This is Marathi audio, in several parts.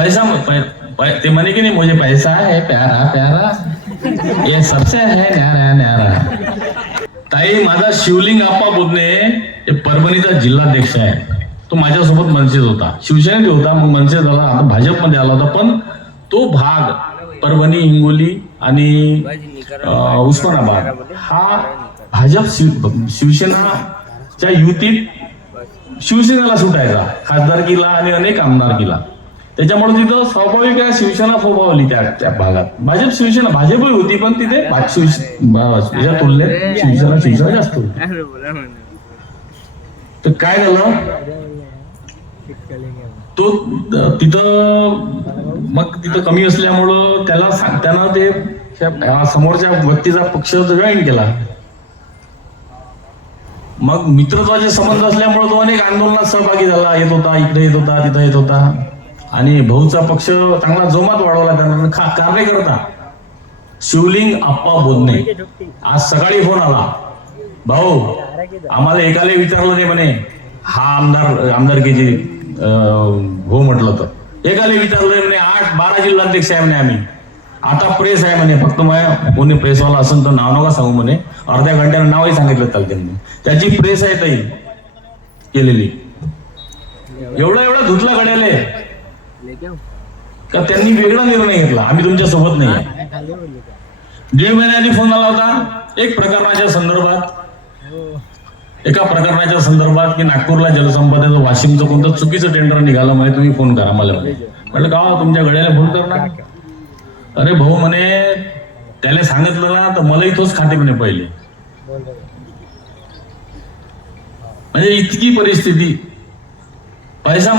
पैसा ते म्हणे की नाही, मुझे पैसा है प्यारा प्यारा, ये सबसे है न्यारा न्यारा। ताई, माझा शिवलिंग आप्पा बुधने हे परभणीचा जिल्हाध्यक्ष आहे, तो माझ्यासोबत मनसेत होता, शिवसेनेत होता, मग मनसेत झाला, आता भाजपमध्ये आला होता। पण तो भाग परभणी, हिंगोली आणि उस्मानाबाद हा भाजप शिवसेनाच्या युतीत शिवसेनेला सुटायचा, खासदारकीला आणि अनेक आमदारकीला। त्याच्यामुळे तिथं स्वाभाविक आहे शिवसेना फोबावली त्या भागात। भाजपही होती, पण तिथे त्याच्या तुलनेत शिवसेना जास्त होती। तर काय झालं, तो तिथं कमी असल्यामुळं त्यानं ते समोरच्या व्यक्तीचा पक्ष जॉईन केला। मग मित्रत्वाचे संबंध असल्यामुळे तो अनेक आंदोलनात सहभागी झाला, येत होता, इकडे येत होता, तिथं येत होता, आणि भाऊचा पक्ष चांगला जोमात वाढवला त्यानं। कार्यकर्ता शिवलिंग आप्पा बोधने, आज सकाळी फोन आला, भाऊ आम्हाला एकाला विचारलं नाही म्हणे, हा आमदारकीची हो म्हटलं तर एकाला विचारलं म्हणे, 8-12 जिल्हाध्यक्ष आहे म्हणे आम्ही, आता प्रेस आहे म्हणे, फक्त कोणी प्रेसवाला असेल तर नाव नका सांगू म्हणे, अर्ध्या घंट्यानं नावही सांगितलं चालते म्हणे, त्याची प्रेस आहे ताई केलेली। एवढा धुतला घड्याले का त्यांनी वेगळा निर्णय घेतला, आम्ही तुमच्या सोबत नाही आहे। 1.5 महिन्याआधी फोन आला होता एका प्रकरणाच्या संदर्भात की नागपूरला जलसंपदाचं वाशिमचं कोणतं चुकीचं टेंडर निघालं म्हणे, तुम्ही फोन करा मला म्हणे। म्हटलं का तुमच्या घड्याला फोन करणार, अरे भाऊ म्हणे त्याला सांगितलं ना तर मलाही तोच खाते म्हणे पहिले। म्हणजे इतकी परिस्थिती, पैसा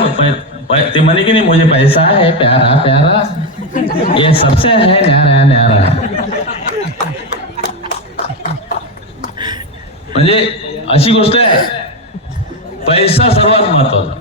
ते म्हणे की नाही, मुझे पैसा है प्यारा प्यारा, ये सबसे है न्यारा न्यारा। म्हणजे अशी गोष्ट आहे, पैसा सर्वात महत्वाचा।